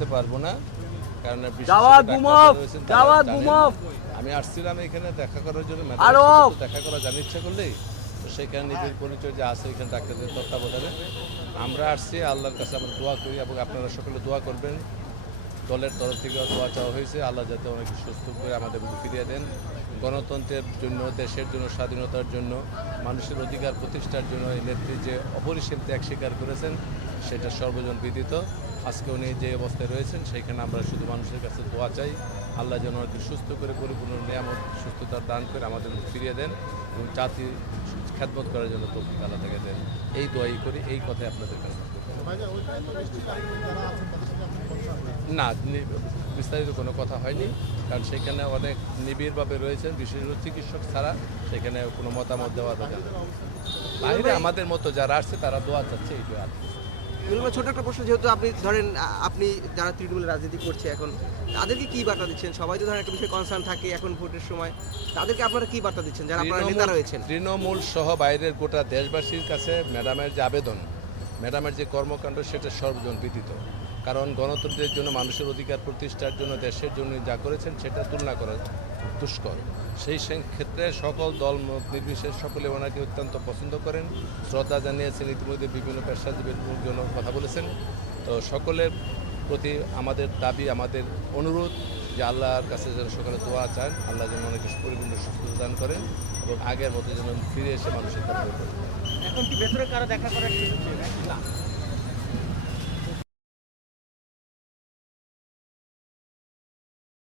বলতে পারবো না, কারণ আমি আসছিলাম এখানে দেখা করার জন্য, দেখা করা জানার ইচ্ছা করলেই তো সেখানে নিজের পরিচয় যে আছে এখানে ডাক্তারদের তত্ত্বাবধানে আমরা আসছি। আল্লাহর কাছে আমরা দোয়া করি এবং আপনারা সকলে দোয়া করবেন। দলের তরফ থেকে দোয়া চাওয়া হয়েছে, আল্লাহ যাতে অনেক সুস্থ করে আমাদের ফিরিয়ে দেন। গণতন্ত্রের জন্য, দেশের জন্য, স্বাধীনতার জন্য, মানুষের অধিকার প্রতিষ্ঠার জন্য এই নেত্রী যে অপরিসীম ত্যাগ স্বীকার করেছেন সেটা সর্বজন বিদিত। আজকে উনি যে অবস্থায় রয়েছেন সেইখানে আমরা শুধু মানুষের কাছে দোয়া চাই, আল্লাহ যেন ওনাকে সুস্থ করে পরিপূর্ণ নিয়ামত সুস্থতার দান করে আমাদের ফিরিয়ে দেন এবং জাতি খ্যাতবোধ করার জন্য তৌফিক আল্লাহ থেকে দেন। এই দোয়াই করি, এই কথাই আপনাদের কাছে। না, বিস্তারিত কোনো কথা হয়নি, কারণ সেখানে অনেক নিবিড়ভাবে রয়েছেন বিশেষজ্ঞ চিকিৎসক ছাড়া সেখানে কোনো মতামত দেওয়ার কথা বাইরে আমাদের মতো যারা আসছে তারা দোয়া চাচ্ছে, এই দোয়া। ছোট একটা প্রশ্ন, যেহেতু আপনি ধরেন আপনি যারা তৃণমূলের রাজনীতি করছে এখন, তাদেরকে কি বার্তা দিচ্ছেন? সবাই তো ধরেন একটা বিষয়ে কনসার্ন থাকে এখন ভোটের সময়, তাদেরকে আপনারা কি বার্তা দিচ্ছেন যারা আপনারা নেতা রয়েছেন? তৃণমূল সহ বাইরের গোটা দেশবাসীর কাছে ম্যাডামের যে আবেদন, ম্যাডামের যে কর্মকাণ্ড সেটা সর্বজন বিদিত। কারণ গণতন্ত্রের জন্য, মানুষের অধিকার প্রতিষ্ঠার জন্য, দেশের জন্য যা করেছেন সেটা তুলনা করা দুষ্কর। সেই ক্ষেত্রে সকল দল মত নির্বিশেষে সকলে ওনাকে অত্যন্ত পছন্দ করেন, শ্রদ্ধা জানিয়েছেন, ইতিমধ্যে বিভিন্ন পেশাজীবীর জন্য কথা বলেছেন। তো সকলের প্রতি আমাদের দাবি, আমাদের অনুরোধ যে আল্লাহর কাছে যেন সকালে দোয়া চান, আল্লাহ যেন অনেকে পরিপূর্ণ সুস্থতা দান করেন এবং আগের মতো যেন ফিরে এসে মানুষের কাছে এখন কি ভেতরে কারো দেখা করার সুযোগ না।